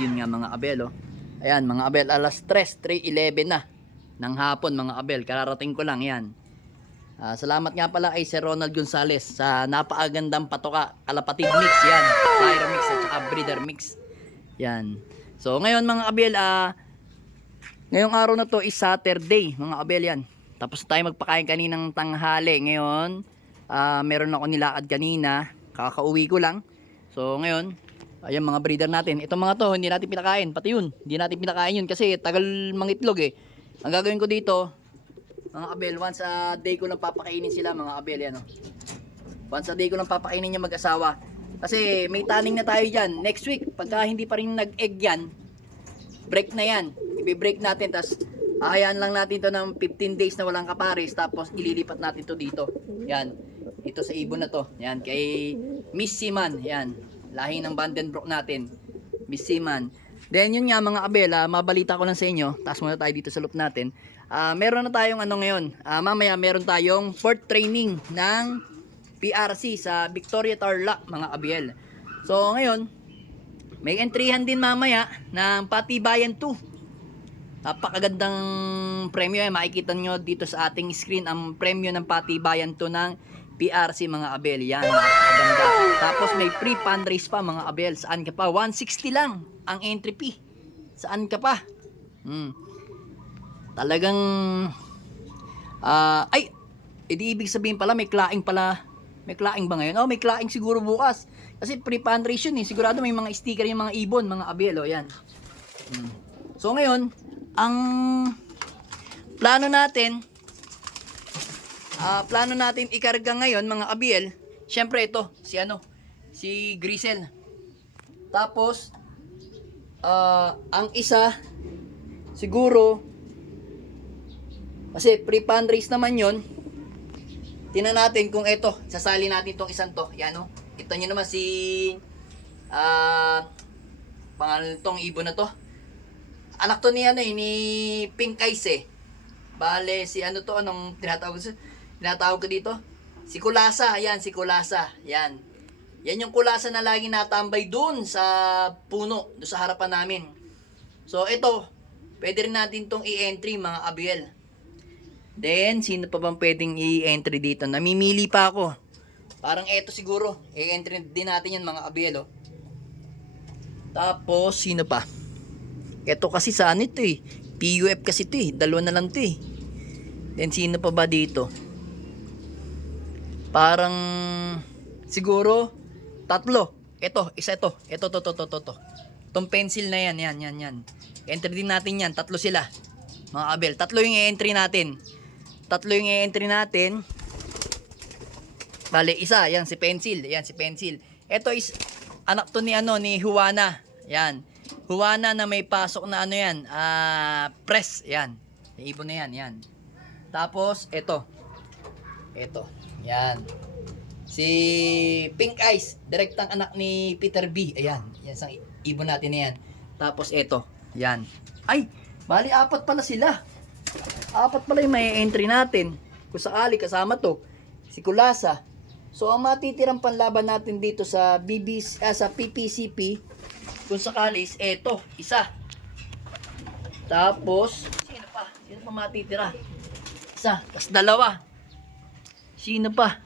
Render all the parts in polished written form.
yun nga mga abel, oh. Ayan mga abel, alas 3:11 na ng hapon mga abel. Kararating ko lang yan. Salamat nga pala kay Sir Ronald Gonzales sa napakagandang patoka, kalapatid mix yan, fire mix at saka breeder mix. Yan. So ngayon mga abel, ngayong araw na to is Saturday mga abel yan. Tapos tayo magpakain kaninang tanghali. Ngayon, meron ako nilakad kanina, kakauwi ko lang. So ngayon, ayan mga breeder natin. Itong mga to, hindi natin pinakain. Pati yun, hindi natin pinakain yun kasi tagal mangitlog eh. Ang gagawin ko dito, mga abel, once a day ko lang papakainin sila mga abel yan, oh. Once a day ko lang papakainin niya mag-asawa. Kasi may taning na tayo dyan. Next week, pagka hindi pa rin nag-egg yan, break na yan. I-break natin, tapos ahayaan lang natin to ng 15 days na walang kapares, tapos ililipat natin to dito. Yan, ito sa ibon na to. Yan, kay Miss Seaman. Yan, lahi ng Vandenbroek natin, Miss Seaman. Then yun nga mga abel, mabalita ko lang sa inyo. Taas muna tayo dito sa loop natin. Meron na tayong ano ngayon, mamaya meron tayong fourth training ng PRC sa Victoria Tarlac mga abel. So ngayon, may entryhan din mamaya ng Patibayan 2. Napakagandang premyo, makikita nyo dito sa ating screen ang premyo ng Patibayan 2 ng PRC mga abel. Yan, napakaganda. Tapos may free fundraise pa mga abel. Saan ka pa? 160 lang ang entry fee. Saan ka pa? Talagang ibig sabihin pala may klaing pala. May klaing ba ngayon? Oh, may klaing siguro bukas. Kasi free fundraise yun eh. Sigurado may mga sticker yung mga ibon, mga abel, oh, yan. So ngayon, ang plano natin ikarga ngayon mga abel, syempre ito, si Grisel. Tapos ang isa siguro, kasi free fundraise naman yon. Tingnan natin kung ito, sasali natin tong isang to. Yan, oh. Kita nyo naman si pangalan tong ibon na to. Anak to ni ni Pink Eyes eh. Bale si to, anong tinatawag ko dito? Si Kulasa, ayan si Kulasa. Yan. Yan yung Kulasa na lagi natambay dun sa puno, dun sa harapan namin. So ito, pwede rin natin tong i-entry mga abel. Then, sino pa bang pwedeng i-entry dito? Namimili pa ako. Parang eto siguro. I-entry din natin yan mga abel, oh. Tapos, sino pa? Eto kasi saan ito eh. PUF kasi ito eh. Dalawa na lang ito eh. Then, sino pa ba dito? Parang, siguro, tatlo. Eto, isa ito. Eto, to. Itong pencil na yan. Yan. Entry din natin yan. Tatlo sila. Mga abel. Tatlo yung i-entry natin. Bale, isa, yan si Pencil. Ito is anak to ni Juana. Yan. Juana na may pasok na press. Yan. Yung ibon na yan. Tapos ito. Yan. Si Pink Eyes, direktang anak ni Peter B. Ayan. Yan sang ibon natin na yan. Tapos ito. Yan. Ay, bali apat pala sila. Apat pala yung may entry natin. Kung sakali kasama to, si Kulasa. So ang matitirang panlaban natin dito sa sa PPCP, kung sakali is eto, isa. Tapos, sino pa matitira? Isa, tas dalawa. Sino pa?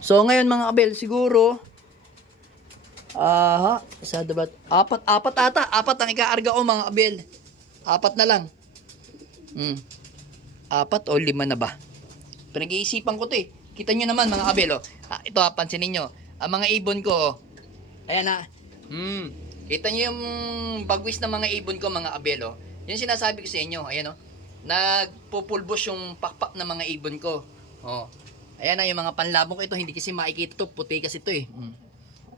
So ngayon mga abel, siguro isa dapat apat ang ikaarga ko mga abel. Apat na lang. Apat o 5 na ba? Pinag-iisipan ko to eh. Kita nyo naman mga abel, oh. Ito pansinin nyo. Ang mga ibon ko, oh. Ayan na. Kita nyo yung bagwis ng mga ibon ko mga abel, oh. Yan sinasabi ko sa inyo. Ayan, oh. Nagpupulbos yung pakpak ng mga ibon ko. Oh. Ayan na yung mga panlabong ko ito. Hindi kasi makikita to. Puti kasi ito eh.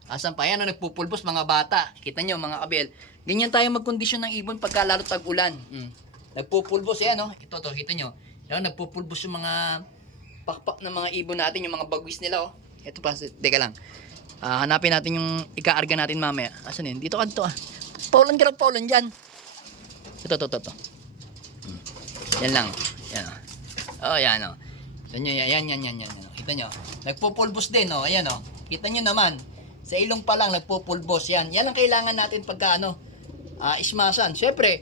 Asan pa yan, nagpupulbos mga bata. Kita nyo mga abel. Ganyan tayo magkondisyon ng ibon pagka lalo tag-ulan. Nagpupulbos yan, no? Ito to, kita nyo. Nagpupulbos yung mga pakpak ng mga ibon natin, yung mga bagwis nila, oh. Ito pa, teka lang. Hanapin natin yung ikaarga natin mamaya. Asan yun? Dito ka, dito. Paulan ka lang, paulan dyan. Ito. Yan lang. Yan, oh. Yan, oh. Yan. Kita nyo. Nagpupulbos din, oh. Ayan, oh. Kita nyo naman. Sa ilong pa lang nagpupulbos yan. Yan ang kailangan natin pagka ismasan. Syempre,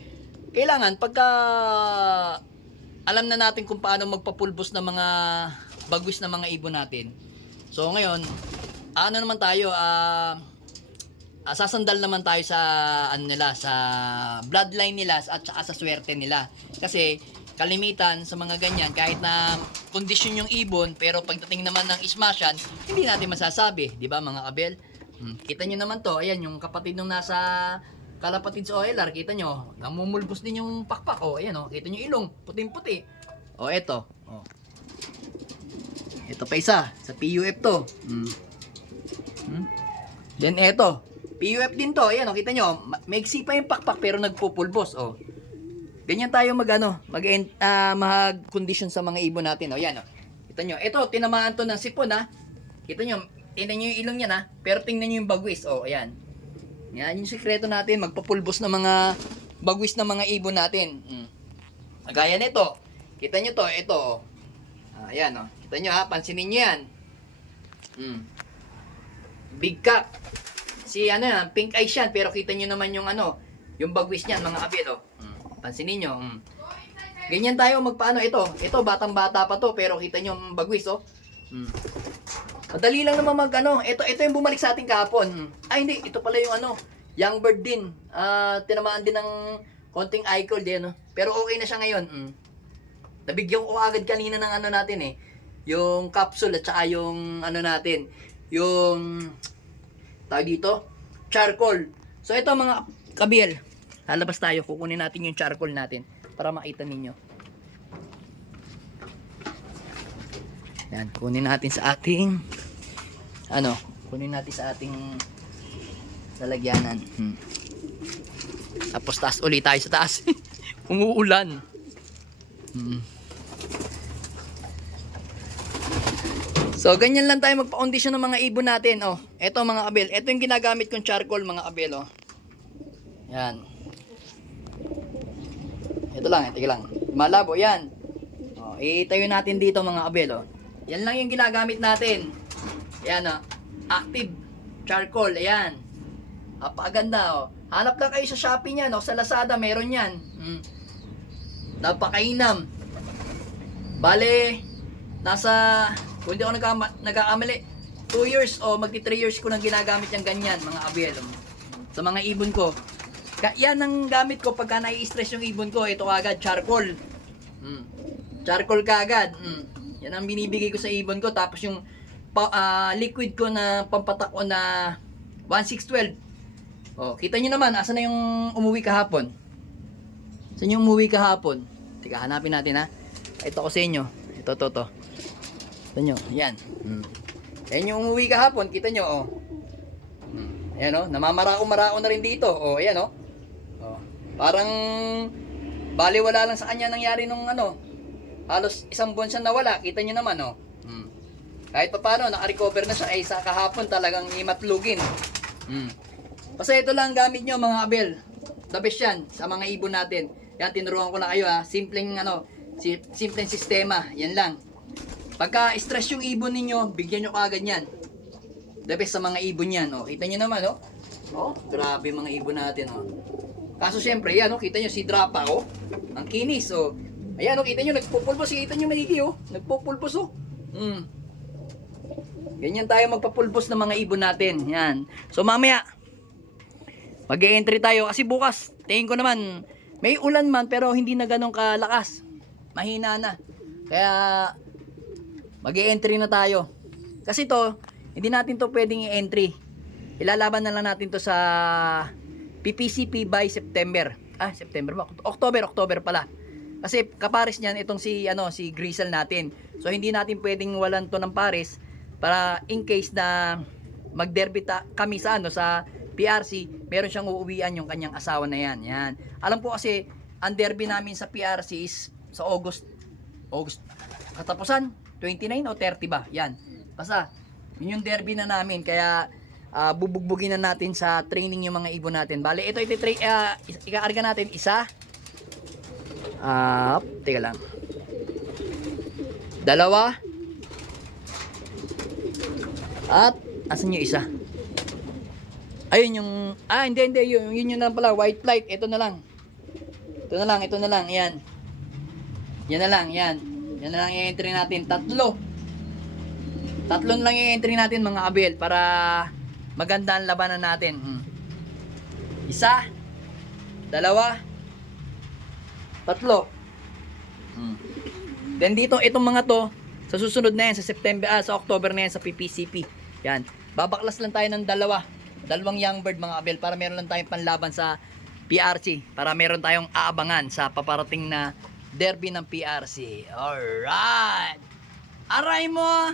kailangan pagka alam na natin kung paano magpapulbos ng mga bagwis na mga ibon natin. So ngayon, ano naman tayo, sasandal naman tayo sa nila, sa bloodline nila at saka sa swerte nila. Kasi kalimitan sa mga ganyan, kahit na kondisyon yung ibon, pero pagdating naman ng ismasyan, hindi natin masasabi, di ba mga kabel? Kita nyo naman to, ayan yung kapatid nung nasa Kalapatids OLR, kita nyo, namumulbos din yung pakpak, ayan kita nyo ilong, puting-puti. Eto, ito pa isa, sa PUF to. Then eto, PUF din to, ayan kita nyo, maigsi pa yung pakpak pero nagpupulbos, Ganyan tayo mag-condition sa mga ibon natin, yan, Kita nyo, ito, tinamaan to ng sipon, Kita nyo, tingnan nyo yung ilong niya, pero tingnan nyo yung bagwis, ayan. Yan yung sikreto natin, magpapulbos ng mga bagwis ng mga ibon natin. Gaya nito, kita nyo to, ito, ayan, kita nyo pansinin nyo yan. Big cap. Si pink eyes yan, pero kita nyo naman yung yung bagwis niyan, mga kabel, pansinin nyo. Ganyan tayo magpaano, ito batang-bata pa to, pero kita nyo yung bagwis, Madali lang naman ito yung bumalik sa ating kahapon. Hindi, ito pala yung young bird din. Tinamaan din ng konting eye cold din, Pero okay na siya ngayon. Nabigyan ko agad kanina ng natin yung capsule at saka yung natin, yung tawag dito, charcoal. So ito mga kabel, lalabas tayo, kukunin natin yung charcoal natin para makita ninyo. Yan, kunin natin sa ating lalagyanan. Tapos taas ulit tayo sa taas. Umuulan. So ganyan lang tayo magpa-condition ng mga ibon natin. Eto mga kabel, eto yung ginagamit kong charcoal mga kabel. Yan. Ito lang, ito lang. Malabo yan. Itayo natin dito mga kabel. Yan lang yung ginagamit natin. Ayan active charcoal, ayan. Napakaganda Hanap lang kayo sa Shopee niyan sa Lazada meron yan. Napakainam. Bale, nasa, kung hindi ako nagkakamali, 2 years magti 3 years ko nang ginagamit yung ganyan mga kabel. Sa mga ibon ko. Yan ang gamit ko pagka nai-stress yung ibon ko. Ito agad, charcoal. Charcoal kaagad. Yan ang binibigay ko sa ibon ko. Tapos yung liquid ko na pampatak o na 1612. Kita nyo naman, asa na yung umuwi kahapon? Saan yung umuwi kahapon? Teka, hanapin natin Ito ko sa inyo. Ito. Kita nyo, yan. Yan yung umuwi kahapon, kita nyo, Ayan, namamarao-marao na rin dito. Ayan, parang baliwala lang sa kanya nangyari nung halos isang buwan siya nawala. Kita nyo naman, Kahit pa paano, naka-recover na siya. Sa kahapon talagang imatlugin. Kasi ito lang gamit nyo mga kabel. The best yan sa mga ibon natin. Yan, tinuruan ko na kayo Simpleng simpleng sistema. Yan lang. Pagka stress yung ibon ninyo, bigyan nyo kaagad yan. The best sa mga ibon yan. Kita nyo naman, grabe mga ibon natin, Kaso syempre, yan, kita nyo si Drapa, ang kinis, Ayan, kita nyo, nagpupulbos. Kita nyo maigi, nagpupulbos, Ganyan tayo magpapulbos ng mga ibon natin. Yan. So mamaya, mag-e-entry tayo. Kasi bukas, tingin ko naman, may ulan man, pero hindi na ganun kalakas. Mahina na. Kaya, mag-e-entry na tayo. Kasi to, hindi natin to pwedeng i-entry. Ilalaban na lang natin to sa PPCP by September. September ba? October pala. Kasi kapares niyan itong si Grizzle natin. So hindi natin pwedeng walan to ng pares para in case na mag-derby kami sa sa PRC, meron siyang uuwian yung kanyang asawa na yan. Yan. Alam ko kasi ang derby namin sa PRC is sa August katapusan 29 o 30 ba? Yan. Basta yun yung derby na namin kaya bubugbugin na natin sa training yung mga ibon natin. Bale, ito ika-arga natin isa. Teka lang. 2. At asan yung isa? Ayun yung, hindi, yun na lang pala, white flight, ito na lang. Ito na lang, yan. Yan na lang, yan. Yan na lang i-entry natin, tatlo na lang i-entry natin mga abel, para maganda ang labanan natin. Isa, dalawa, tatlo. Then dito, itong mga to, sa susunod na yan, sa sa October na yan, sa PPCP. Yan, babaklas lang tayo ng dalawang young bird mga abel, para meron lang tayong panlaban sa PRC, para meron tayong aabangan sa paparating na derby ng PRC. Alright, aray mo!